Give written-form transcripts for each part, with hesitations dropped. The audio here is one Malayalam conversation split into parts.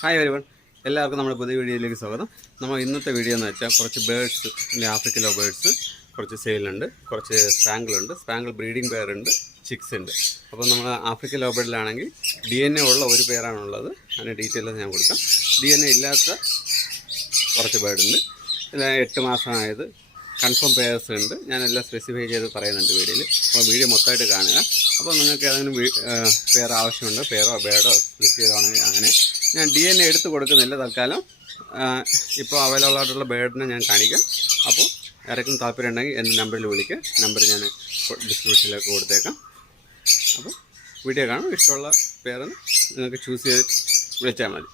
ഹായ് എവരിവൺ, എല്ലാവർക്കും നമ്മുടെ പുതിയ വീഡിയോയിലേക്ക് സ്വാഗതം. നമ്മൾ ഇന്നത്തെ വീഡിയോ എന്ന് വെച്ചാൽ കുറച്ച് ബേഡ്സ്, ആഫ്രിക്കൻ ലവ് ബേഡ്സ് കുറച്ച് സെയിലുണ്ട്, കുറച്ച് സ്പാങ്കിളുണ്ട്, സ്പാങ്കിൾ ബ്രീഡിംഗ് പെയർ ഉണ്ട്, ചിക്സ് ഉണ്ട്. അപ്പോൾ നമ്മൾ ആഫ്രിക്കൻ ലവ് ബേഡിലാണെങ്കിൽ DNA ഉള്ള ഒരു പെയറാണുള്ളത്. അതിൻ്റെ ഡീറ്റെയിൽസ് ഞാൻ കൊടുക്കാം. DNA ഇല്ലാത്ത കുറച്ച് ബേഡുണ്ട്. 8 മാസമായത് കൺഫേം പെയർസ് ഉണ്ട്. ഞാനെല്ലാം സ്പെസിഫൈ ചെയ്ത് പറയുന്നുണ്ട് വീഡിയോയിൽ. അപ്പോൾ വീഡിയോ മൊത്തമായിട്ട് കാണുക. അപ്പോൾ നിങ്ങൾക്ക് ഏതെങ്കിലും പെയർ ആവശ്യമുണ്ട്, പെയറോ ബേഡോ സ്പ്ലിറ്റ് ചെയ്താണെങ്കിൽ അങ്ങനെ ഞാൻ DNA എടുത്ത് കൊടുക്കുന്നില്ല തൽക്കാലം. ഇപ്പോൾ അവൈലബിൾ ആയിട്ടുള്ള ബേഡിനെ ഞാൻ കാണിക്കാം. അപ്പോൾ ആരെങ്കിലും താല്പര്യം ഉണ്ടെങ്കിൽ എൻ്റെ നമ്പറിൽ വിളിക്കുക. നമ്പർ ഞാൻ ഡിസ്ക്രിപ്ഷനിലേക്ക് കൊടുത്തേക്കാം. അപ്പോൾ വീഡിയോ കാണും. ഇഷ്ടമുള്ള പെയറിന് നിങ്ങൾക്ക് ചൂസ് ചെയ്ത് വിളിച്ചാൽ മതി.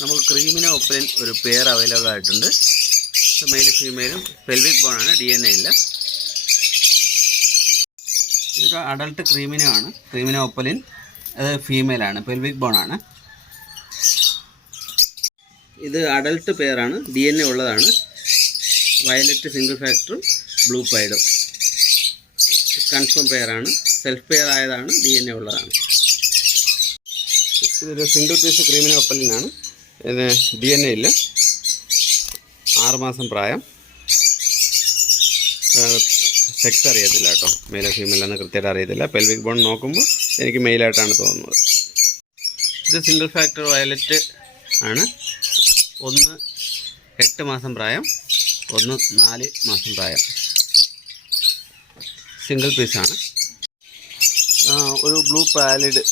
നമുക്ക് ക്രീമിനോ ഒപ്പലിൻ ഒരു പെയർ അവൈലബിൾ ആയിട്ടുണ്ട്. മെയിലും ഫീമെയിലും പെൽവിക് ബോണാണ്, DNA ഇല്ല. ഇതൊരു അഡൾട്ട് ക്രീമിനോ ആണ്. ക്രീമിനോ ഒപ്പലിൻ അത് ഫീമെയിലാണ്, പെൽവിക് ബോണാണ്. ഇത് അഡൾട്ട് പെയറാണ്, DNA ഉള്ളതാണ്. വയലറ്റ് സിംഗിൾ ഫാക്ടറും ബ്ലൂ പൈഡും കൺഫേം പെയറാണ്. സെൽഫ് പെയർ ആയതാണ്, DNA ഉള്ളതാണ്. ഇതൊരു സിംഗിൾ പീസ് ക്രീമിനോ ഒപ്പലിനാണ്. ഇതിന് DNA ഇല്ല. 6 മാസം പ്രായം. സെക്സ് അറിയത്തില്ല കേട്ടോ, മെയിലോ ഫീമെയിലെന്ന് കൃത്യമായിട്ട് അറിയത്തില്ല. പെൽവിക് ബോൺ നോക്കുമ്പോൾ എനിക്ക് മെയിലായിട്ടാണ് തോന്നുന്നത്. ഇത് സിംഗിൾ ഫാക്ടർ വയലറ്റ് ആണ്. 1 8 മാസം പ്രായം, 1 4 മാസം പ്രായം. സിംഗിൾ പീസാണ്. ഒരു ബ്ലൂ പാലിഡ്,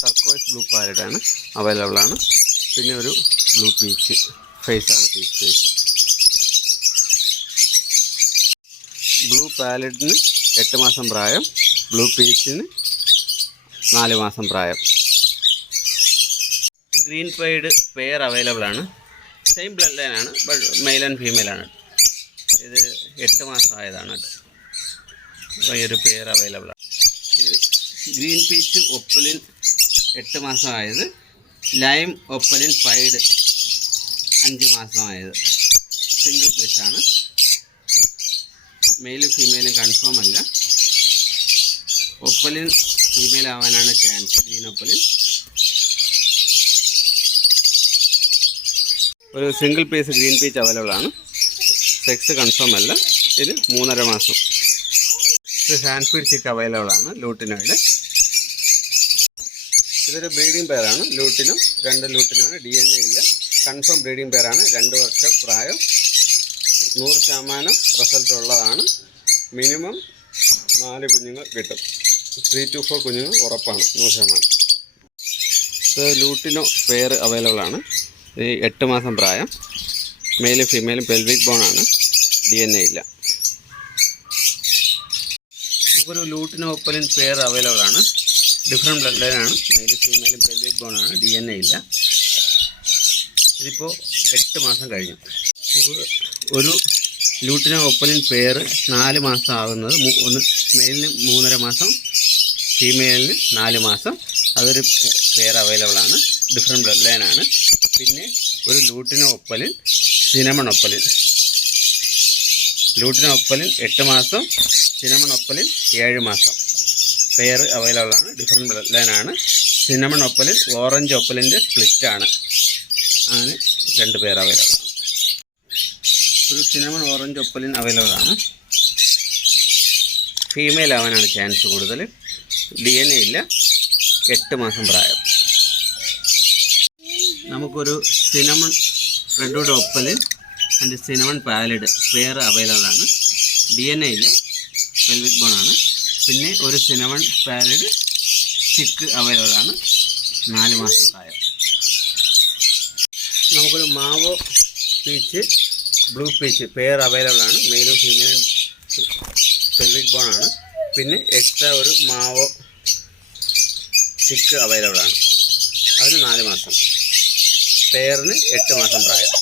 ടർക്യോയിസ് ബ്ലൂ പാലിഡാണ് അവൈലബിൾ ആണ്. പിന്നെ ഒരു ബ്ലൂ പീച്ച് ഫേസാണ്, പീച്ച് ഫേസ്. ബ്ലൂ പാലിഡിന് 8 മാസം പ്രായം, ബ്ലൂ പീച്ചിന് 4 മാസം പ്രായം. ഗ്രീൻ പൈഡ് പെയർ അവൈലബിൾ ആണ്. സെയിം ബ്ലഡ് ലൈനാണ്, ബട്ട് മെയിൽ ആൻഡ് ഫീമെയിലാണ്. ഇത് 8 മാസം ആയതാണ്. അപ്പോൾ ഈ ഒരു പെയർ അവൈലബിൾ ആണ്. ഗ്രീൻ പീച്ച് ഒപ്പലിൻ 8 മാസം ആയത്. ലൈം ഒപ്പലിൻ പൈഡ് 5 മാസമായത്. സിംഗിൾ പീസാണ്. മെയിലും ഫീമെയിലും കൺഫേം അല്ല. ഒപ്പലിൻ ഫീമെയിൽ ആവാനാണ് ചാൻസ്. ഗ്രീൻ ഒപ്പലിൻ ഒരു single peas green peach available ആണ്. സെക്സ് കൺഫേം അല്ല. ഇത് 3.5 മാസം. ഇത് ഹാൻഡ്ഫീഡ് ചിക്ക് അവൈലബിൾ ആണ്, ലൂട്ടിനോയുടെ. ഇതൊരു ബ്രീഡിംഗ് പെയറാണ്, ലൂട്ടിനോ. 2 ലൂട്ടിനാണ്. DNA ഇല്ല. കൺഫേം ബ്രീഡിംഗ് പെയറാണ്. 2 വർഷം പ്രായം. 100% റിസൾട്ട് ഉള്ളതാണ്. മിനിമം 4 കുഞ്ഞുങ്ങൾ കിട്ടും. 3 to 4 കുഞ്ഞുങ്ങൾ ഉറപ്പാണ്, 100%. ഇത് ലൂട്ടിനോ പെയർ അവൈലബിൾ ആണ്. 8 മാസം പ്രായം. മെയിലും ഫീമെയിലും പെൽവിക് ബോണാണ്. DNA ഇല്ല. നമുക്കൊരു ലൂട്ടിനോ ഒപ്പലിൻ പെയർ അവൈലബിൾ ആണ്. ഡിഫറെൻറ്റ് ബ്ലഡ് ലൈനാണ്. മെയിലും ഫീമെയിലും പെൽവിക് ബോണാണ്. DNA ഇല്ല. ഇതിപ്പോൾ 8 മാസം കഴിഞ്ഞു. ഒരു ലൂട്ടിനോ ഒപ്പലിൻ പെയർ 4 മാസം ആകുന്നത്, ഒന്ന് മെയിലിന് 3.5 മാസം, ഫീമെയിലിന് 4 മാസം. അതൊരു പെയർ അവൈലബിൾ ആണ്. ഡിഫറെൻറ്റ് ബ്ലഡ് ലൈനാണ്. പിന്നെ ഒരു lutino opaline, cinnamon opaline. Lutino opaline 8 മാസം, സിനമൺ ഒപ്പലിൻ 7 മാസം. പെയർ അവൈലബിൾ ആണ്. ഡിഫറെൻറ്റ് ബ്ലഡ് ലൈനാണ്. സിനമൺ ഒപ്പലിൻ ഓറഞ്ച് ഒപ്പലിൻ്റെ സ്പ്ലിറ്റാണ്. അങ്ങനെ 2 പെയർ അവൈലബിൾ ആണ്. ഒരു സിനമൺ ഓറഞ്ച് ഒപ്പലിൻ അവൈലബിൾ ആണ്. ഫീമെയിൽ ആവാനാണ് ചാൻസ് കൂടുതൽ. DNA ഇല്ല. 8 മാസം പ്രായം. നമുക്കൊരു cinnamon redwood opaline and cinnamon pallid pair available ആണ്. DNA ഇല്ല. പെൽവിക് ബോണാണ്. പിന്നെ ഒരു സിനമൺ പാലിഡ് ചിക്ക് അവൈലബിൾ ആണ്. 4 മാസം പ്രായം. നമുക്കൊരു Mao peach, blue peach pair available ആണ്. മെയിലും ഫീമെയിലും പെൽവിക് ബോണാണ്. പിന്നെ എക്സ്ട്രാ ഒരു മാവോ ചിക്ക് അവൈലബിൾ ആണ്. അതിന് 4 മാസം. പെയറിന് 8 മാസം പ്രായം.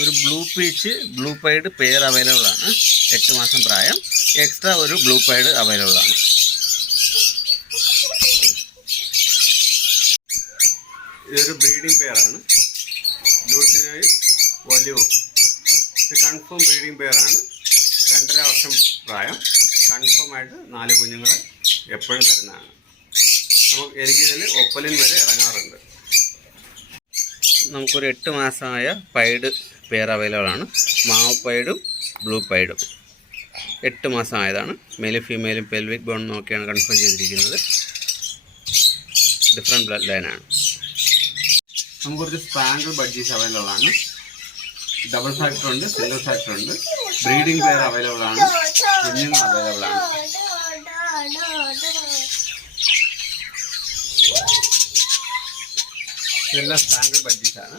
ഒരു blue peach, blue pied pair available ആണ്. 8 മാസം പ്രായം. എക്സ്ട്രാ ഒരു ബ്ലൂ പൈഡ് അവൈലബിൾ ആണ്. ഇതൊരു ബ്രീഡിംഗ് പെയറാണ്. ലൂട്ടിനോയും ഒലിവും ഇത് കൺഫേം ബ്രീഡിംഗ് പെയറാണ്. 2.5 വർഷം പ്രായം. കൺഫേം ആയിട്ട് 4 കുഞ്ഞുങ്ങളെ എപ്പോഴും തരുന്നതാണ്. എനിക്കിതിൽ ഒപ്പലിൻ വരെ ഇറങ്ങാറുണ്ട്. നമുക്കൊരു 8 മാസമായ പൈഡ് പെയർ അവൈലബിൾ ആണ്. മാവ് പൈഡും ബ്ലൂ പൈഡും 8 മാസം ആയതാണ്. മെയിലും ഫീമെയിലും പെൽവിക് ബോൺ നോക്കിയാണ് കൺഫേം ചെയ്തിരിക്കുന്നത്. ഡിഫറെൻറ്റ് ബ്ലഡ് ലൈനാണ്. നമുക്ക് കുറച്ച് സ്പാങ്കിൾ ബഡ്ജീസ് അവൈലബിൾ ആണ്. ഡബിൾ ഫാക്ടർ ഉണ്ട്, സിംഗിൾ ഫാക്ടർ ഉണ്ട്. ബ്രീഡിംഗ് പെയർ അവൈലബിൾ ആണ്. കുഞ്ഞുങ്ങൾ അവൈലബിൾ ആണ്. ഇതെല്ലാം സ്പാങ്കിൾ ബഡ്ജീസ് ആണ്.